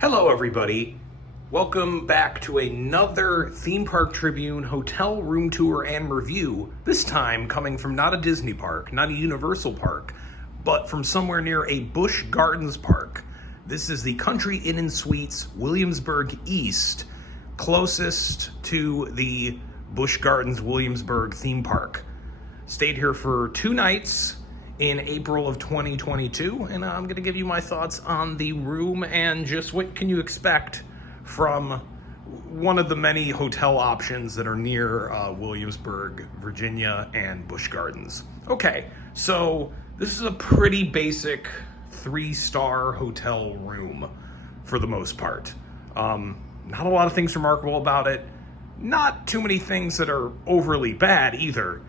Hello, everybody. Welcome back to another Theme Park Tribune hotel room tour and review. This time coming from not a Disney park, not a Universal park, but from somewhere near a Busch Gardens park. This is the Country Inn and Suites Williamsburg East, closest to the Busch Gardens Williamsburg theme park. Stayed here for 2 nights in April of 2022, and I'm gonna give you my thoughts on the room and just what can you expect from one of the many hotel options that are near Williamsburg, Virginia, and Busch Gardens. Okay, so this is a pretty basic 3-star hotel room for the most part. Not a lot of things remarkable about it. Not too many things that are overly bad either.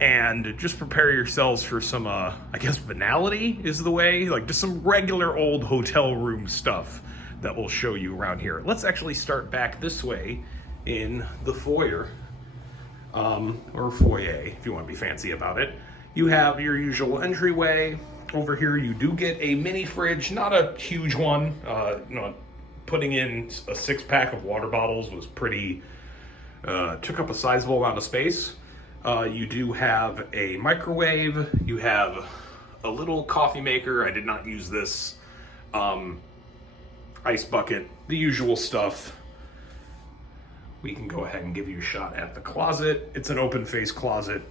And just prepare yourselves for some, I guess banality is the way, like just some regular old hotel room stuff that we'll show you around here. Let's actually start back this way in the foyer, or foyer, if you want to be fancy about it. You have your usual entryway. Over here you do get a mini fridge, not a huge one. Putting in a 6-pack of water bottles was pretty, took up a sizable amount of space. You do have a microwave, you have a little coffee maker. I did not use this. Ice bucket, the usual stuff. We can go ahead and give you a shot at the closet. It's an open face closet,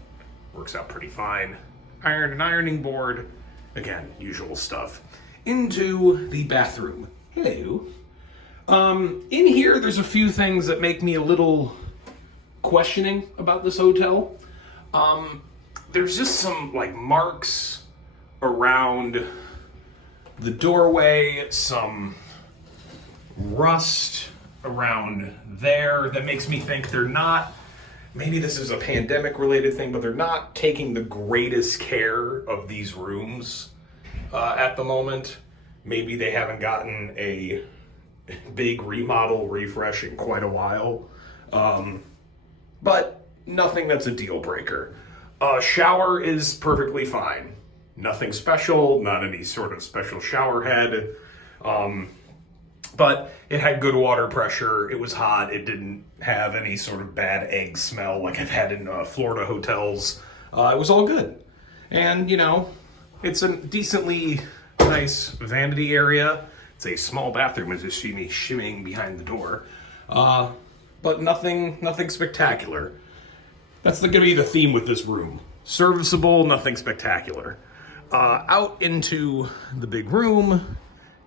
works out pretty fine. An ironing board, again, usual stuff. Into the bathroom. Hello. In here, there's a few things that make me a little questioning about this hotel. There's just some like marks around the doorway, some rust around there that makes me think they're not, maybe this is a pandemic related thing, but they're not taking the greatest care of these rooms at the moment. Maybe they haven't gotten a big remodel refresh in quite a while. But nothing that's a deal breaker. Shower is perfectly fine. Nothing special, not any sort of special shower head. But it had good water pressure. It was hot. It didn't have any sort of bad egg smell like I've had in Florida hotels. It was all good. And, you know, it's a decently nice vanity area. It's a small bathroom, as you see me shimmying behind the door. But nothing spectacular. That's going to be the theme with this room. Serviceable, nothing spectacular. Out into the big room,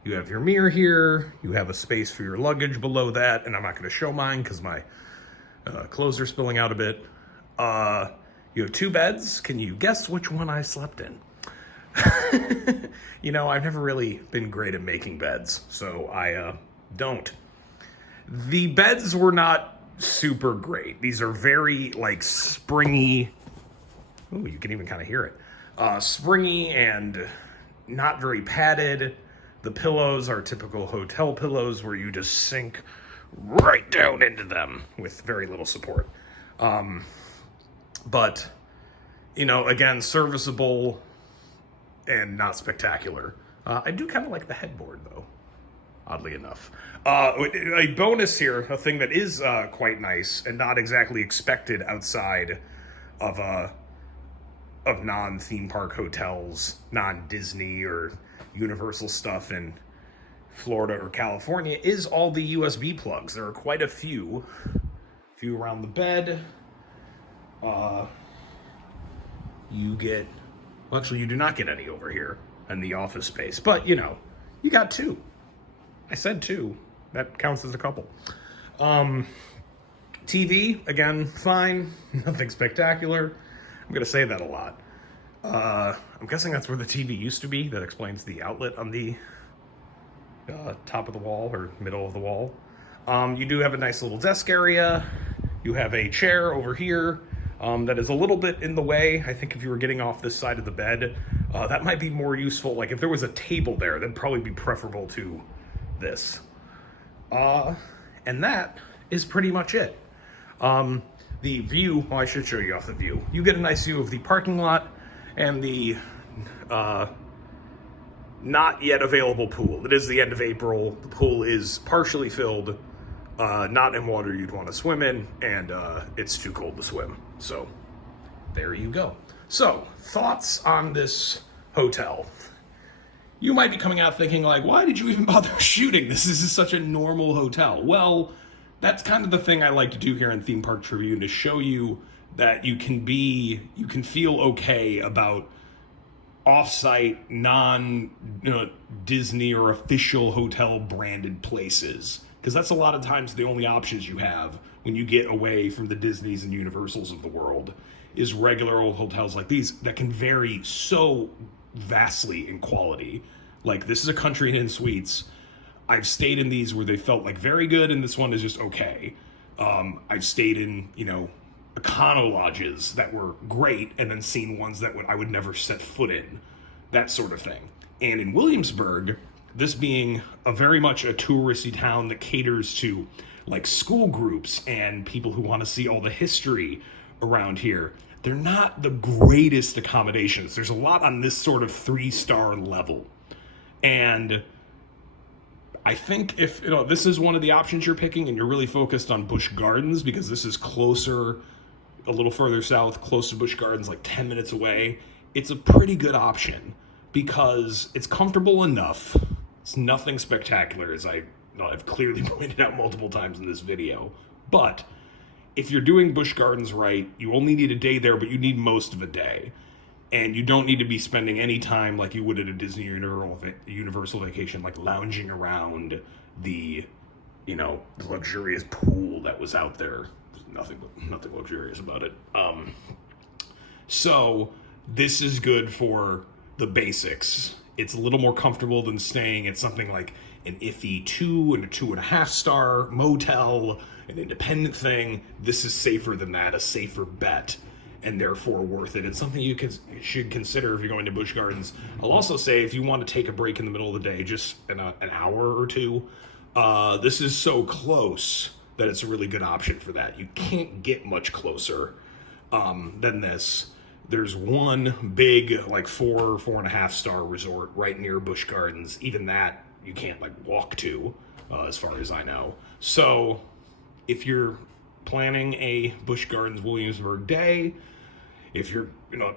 you have your mirror here. You have a space for your luggage below that, and I'm not going to show mine because my clothes are spilling out a bit. You have 2 beds. Can you guess which one I slept in? You know, I've never really been great at making beds, so I don't. The beds were not super great. These are very like springy. Ooh, you can even kind of hear it. Springy and not very padded. The pillows are typical hotel pillows where you just sink right down into them with very little support. But, you know, again, serviceable and not spectacular. I do kind of like the headboard though, oddly enough. A bonus here, a thing that is quite nice and not exactly expected outside of non-theme park hotels, non-Disney or Universal stuff in Florida or California, is all the USB plugs. There are quite a few around the bed. You get, well, actually you do not get any over here in the office space, but you know, you got 2. I said 2. That counts as a couple. TV, again, fine. Nothing spectacular. I'm going to say that a lot. I'm guessing that's where the TV used to be. That explains the outlet on the top of the wall or middle of the wall. You do have a nice little desk area. You have a chair over here that is a little bit in the way. I think if you were getting off this side of the bed, that might be more useful. Like if there was a table there, that'd probably be preferable to this. And that is pretty much it. The view, well, I should show you off the view. You get a nice view of the parking lot and the not yet available pool. It is the end of April. The pool is partially filled, not in water you'd want to swim in, and it's too cold to swim. So there you go. So, thoughts on this hotel? You might be coming out thinking like, why did you even bother shooting this? This is such a normal hotel. Well, that's kind of the thing I like to do here in Theme Park Tribune, to show you that you can feel okay about off-site, non-Disney or official hotel branded places. Because that's a lot of times the only options you have when you get away from the Disneys and Universals of the world, is regular old hotels like these that can vary so vastly in quality. Like, this is a Country Inn Suites. I've stayed in these where they felt like very good, and this one is just okay. I've stayed in, Econo lodges that were great, and then seen ones that I would never set foot in, that sort of thing. And in Williamsburg, this being very much a touristy town that caters to like school groups and people who want to see all the history around here, they're not the greatest accommodations. There's a lot on this sort of 3-star level. And I think if this is one of the options you're picking and you're really focused on Busch Gardens, because this is closer, a little further south, close to Busch Gardens, like 10 minutes away, it's a pretty good option because it's comfortable enough. It's nothing spectacular, as I've clearly pointed out multiple times in this video. But if you're doing Busch Gardens right, you only need a day there, but you need most of a day. And you don't need to be spending any time like you would at a Disney or Universal vacation, like lounging around the luxurious pool that was out there. There's nothing luxurious about it. So this is good for the basics. It's a little more comfortable than staying at something like an iffy 2 and a 2.5 star motel, an independent thing. This is safer than that, a safer bet, and therefore worth it. It's something you should consider if you're going to Busch Gardens. I'll also say, if you want to take a break in the middle of the day, just an hour or two, this is so close that it's a really good option for that. You can't get much closer than this. There's one big, like 4.5 star resort right near Busch Gardens. Even that you can't walk to, as far as I know. So if you're planning a Busch Gardens Williamsburg day, if you're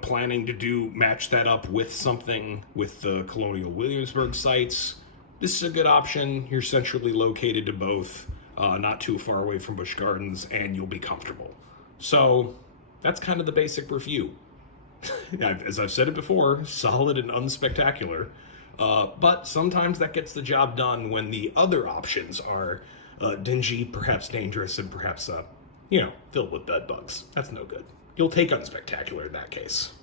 planning to match that up with something with the Colonial Williamsburg sites, this is a good option. You're centrally located to both, not too far away from Busch Gardens, and you'll be comfortable. So that's kind of the basic review. As I've said it before, solid and unspectacular, but sometimes that gets the job done when the other options are dingy, perhaps dangerous, and perhaps filled with bed bugs. That's no good. You'll take unspectacular in that case.